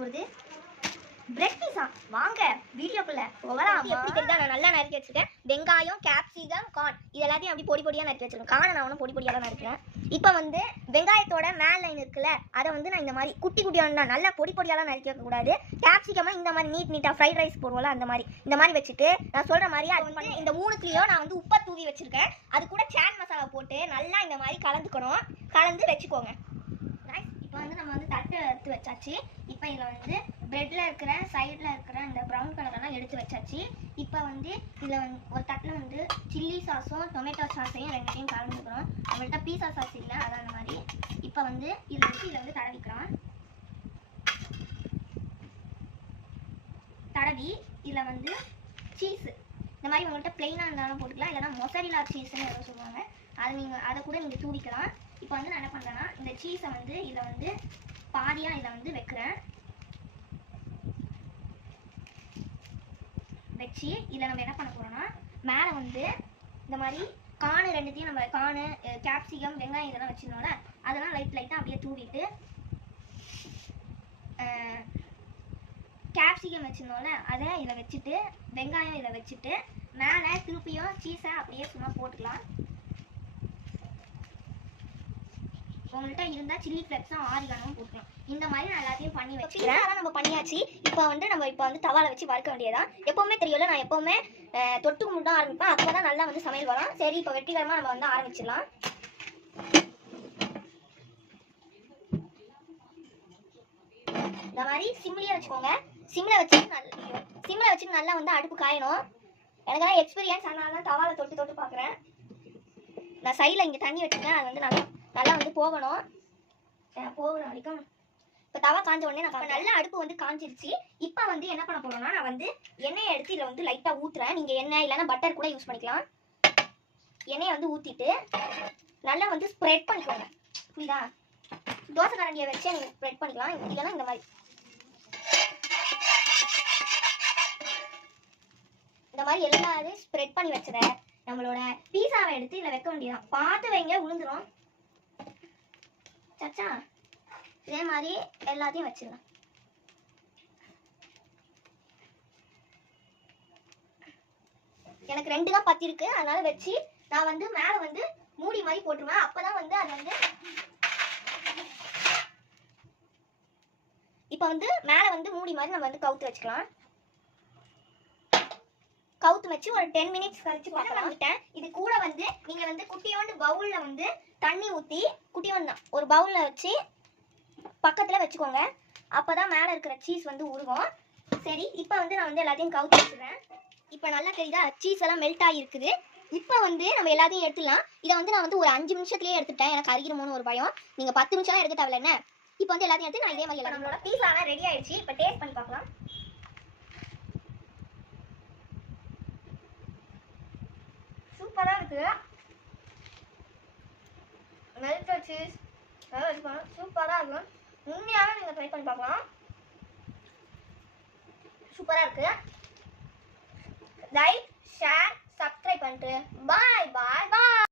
போகிறது பிரெட் பீஸா. வாங்க வீடியோக்குள்ள போகலாம். எப்படி தெரியுதா, நான் நல்லா நறுக்கி வச்சிருக்கேன். வெங்காயம், கேப்சிகம், கார்ன் இது எல்லாத்தையும் அப்படி பொடி பொடியாக நறுக்கி வச்சிருக்கேன். கார்னை நான் ஒன்றும் பொடி பொடியாக தான் நறுக்கிறேன். இப்போ வந்து வெங்காயத்தோட மேல் லைன் இருக்குல்ல, அதை வந்து நான் இந்த மாதிரி குட்டி குட்டியாக நல்லா பொடி பொடியாலாம் நறுக்கி வைக்கக்கூடாது. கேப்சிகமாக இந்த மாதிரி நீட்டாக ஃப்ரைட் ரைஸ் போடுவோம்ல அந்த மாதிரி இந்த மாதிரி வச்சுட்டு நான் சொல்கிற மாதிரி அது வந்து இந்த 3த்துலேயும் நான் வந்து உப்பை தூவி வச்சுருக்கேன். அது கூட சாட் மசாலா போட்டு நல்லா இந்த மாதிரி கலந்துக்கணும். கலந்து வச்சுக்கோங்க. இப்போ வந்து நம்ம வந்து தட்டை எடுத்து வச்சாச்சு. இப்போ இதில் வந்து ப்ரெட்டில் இருக்கிற சைடில் இருக்கிற இந்த ப்ரௌன் கலரெல்லாம் எடுத்து வச்சாச்சு. இப்போ வந்து இதில் வந்து ஒரு தட்டில் வந்து சில்லி சாஸும் டொமேட்டோ சாஸையும் ரெண்டையும் கலந்துக்கிறோம். நம்மள்கிட்ட பீஸா சாஸ் இல்லை, அதான் அந்த மாதிரி. இப்போ வந்து இதில் வச்சு இதில் வந்து தடவிக்கிறோம். தடவி இதில் வந்து சீஸு இந்த மாதிரி உங்கள்கிட்ட பிளெயினாக இருந்தாலும் போட்டுக்கலாம், இல்லைனா மொசரிலா சீஸ்ன்னு எதோ சொல்லுவாங்க, அதை கூட நீங்கள் தூவிக்கலாம். இப்போ வந்து நான் என்ன பண்ணுறேன்னா இந்த சீஸை வந்து இதில் வந்து பாதியாக இதில் வந்து வைக்கிறேன். வச்சு இதில் நம்ம என்ன பண்ண போகிறோம்னா மேலே வந்து இந்த மாதிரி கார்னு ரெண்டுத்தையும் நம்ம கார்னு, கேப்சிகம், வெங்காயம் இதெல்லாம் வச்சுருந்தோம்ல, அதெல்லாம் லைட்டாக அப்படியே தூவிட்டு கேப்சிகம் வச்சுருந்தோம்ல அதை இதில் வச்சுட்டு வெங்காயம் இதில் வச்சுட்டு மேலே திருப்பியும் சீஸை அப்படியே சும்மா போட்டுக்கலாம். உங்கள்கிட்ட இருந்தால் சில்லி ஃப்ளெக்ஸும் ஆரிகானும் போட்டுக்கலாம். இந்த மாதிரி நான் எல்லாத்தையும் பண்ணி வச்சுக்கிறேன். அதான் நம்ம பண்ணியாச்சு. இப்போ வந்து தவாவில் வச்சு வறுக்க வேண்டியதான். எப்போவுமே தெரியல, நான் எப்போவுமே தொட்டு கும்பிட்டு தான் ஆரம்பிப்பேன். அப்போ தான் நல்லா வந்து சமையல் வரும். சரி, இப்போ வெற்றிகரமாக நம்ம வந்து ஆரம்பிச்சிடலாம். இந்த மாதிரி சிம்லேயே வச்சுக்கோங்க. சிம்மில் வச்சுட்டு நல்லா வந்து அடுப்பு காயணும். எனக்கெல்லாம் எக்ஸ்பீரியன்ஸ், அதனால தான் தவாவில் தொட்டு பார்க்குறேன். நான் சைடில் இங்கே தண்ணி வச்சுருக்கேன், அது வந்து நல்லா வந்து போகணும். போகிற வரைக்கும் இப்போ தவா காஞ்ச உடனே நான் நல்லா அடுப்பு வந்து காஞ்சிருச்சு. இப்போ வந்து என்ன பண்ண போகிறோம்னா நான் வந்து எண்ணெயை எடுத்து இதில் வந்து லைட்டாக ஊற்றுறேன். நீங்கள் எண்ணெய் இல்லைன்னா பட்டர் கூட யூஸ் பண்ணிக்கலாம். எண்ணெயை வந்து ஊற்றிட்டு நல்லா வந்து ஸ்ப்ரெட் பண்ணிக்கோங்க. புரியுதா? தோசை கரண்டியை வச்சு நீங்கள் ஸ்ப்ரெட் பண்ணிக்கலாம். இல்லைன்னா இந்த மாதிரி எல்லாரும் ஸ்ப்ரெட் பண்ணி வச்சத நம்மளோட பீஸாவை எடுத்து இதில் வைக்க வேண்டியதான். பார்த்து வைங்க, விழுந்துடும். சச்சா, இதே மாதிரி எல்லாத்தையும் வச்சிடலாம். எனக்கு 2 தான் பத்தி இருக்கு, அதனால வச்சு நான் வந்து மேலே வந்து மூடி மாதிரி போட்டுருவேன். அப்பதான் வந்து அது வந்து இப்போ வந்து மேலே வந்து மூடி மாதிரி நம்ம வந்து கவுத்து வச்சுக்கலாம். கவுத்து வச்சு ஒரு 10 மினிட்ஸ் கழிச்சு பார்க்கலாம். இது கூட வந்து நீங்க வந்து குட்டியோண்டு பவுல்ல வந்து தண்ணி ஊற்றி குட்டியோண்டு ஒரு பவுல்ல வச்சு பக்கத்தில் வச்சுக்கோங்க. அப்போதான் மேலே இருக்கிற சீஸ் வந்து உருகும். சரி, இப்போ வந்து நான் வந்து எல்லாத்தையும் கவுத்து வச்சுருவேன். இப்போ நல்லா தெரியுதா, சீஸ் எல்லாம் மெல்ட் ஆகிருக்குது. இப்போ வந்து நம்ம எல்லாத்தையும் எடுத்துடலாம். இதை வந்து நான் வந்து ஒரு 5 நிமிஷத்துலேயே எடுத்துட்டேன். எனக்கு அருகிருமோன்னு ஒரு பயம். நீங்கள் 10 நிமிஷம் எடுக்க தேவையில்ல என்ன. இப்போ வந்து எல்லாத்தையும் எடுத்து நான் இதே மாதிரி நம்மளோட பீஸாலாம் ரெடி ஆயிடுச்சு. இப்போ டேஸ்ட் பண்ணி பார்க்கலாம். சூப்பராக இருக்குது. மெல்ட் சீஸ் சூப்பராக இருக்கும். உண்மையாக நீங்கள் ட்ரை பண்ணி பார்க்கலாம். சூப்பராக இருக்குது. லைக், ஷேர், சப்ஸ்கிரைப் பண்ணிட்டு பாய் பாய் பாய்.